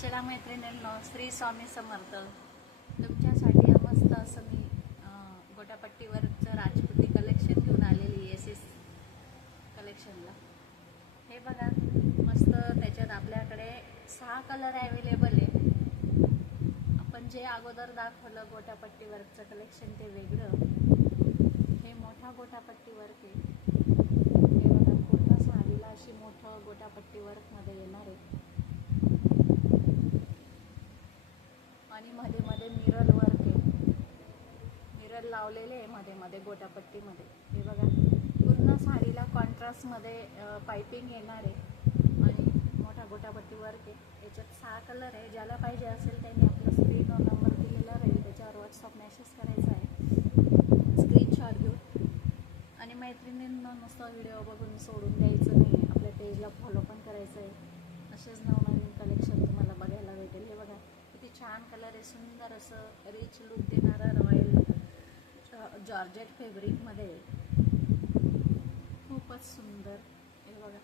चला मैत्रिणींनो, श्री स्वामी समर्थ. तुमच्यासाठी मस्त असं मी गोटापट्टीवरचं राजपुती कलेक्शन घेऊन आलेली एस कलेक्शनला. हे बघा, मस्त त्याच्यात आपल्याकडे 6 कलर अवेलेबल आहे. आपण जे अगोदर दाखवलं गोटापट्टीवरचं कलेक्शन ते वेगळं. हे मोठा गोटापट्टी वर्क आहे. हे बघा, पूर्ण साडीला अशी मोठं गोटापट्टी वर्कमध्ये येणार आहे. आणि मध्ये मध्ये मिरर वर्क आहे, मिरर लावलेले आहे मध्ये मध्ये गोटापट्टीमध्ये. हे बघा, पूर्ण साडीला कॉन्ट्रास्टमध्ये पाइपिंग येणार आहे आणि मोठा गोटापट्टी वर्क आहे. याच्यात 6 कलर आहे. ज्याला पाहिजे असेल त्यांनी आपला स्क्रीनवर नंबर दिलेला राहील, त्याच्यावर व्हॉट्सअप मेसेज करायचा आहे स्क्रीनशॉट घेऊन. आणि मैत्रिणींना नुसता व्हिडिओ बघून सोडून द्यायचं नाही, आपल्या पेजला फॉलो पण करायचं आहे. असेच नवनवीन कलेक्शन तुम्हाला बघायला भेटेल. हे बघा, किती छान कलर आहे. सुंदर असं रिच लुक देणारा रॉयल जॉर्जेट फॅब्रिकमध्ये, खूपच सुंदर. हे बघा,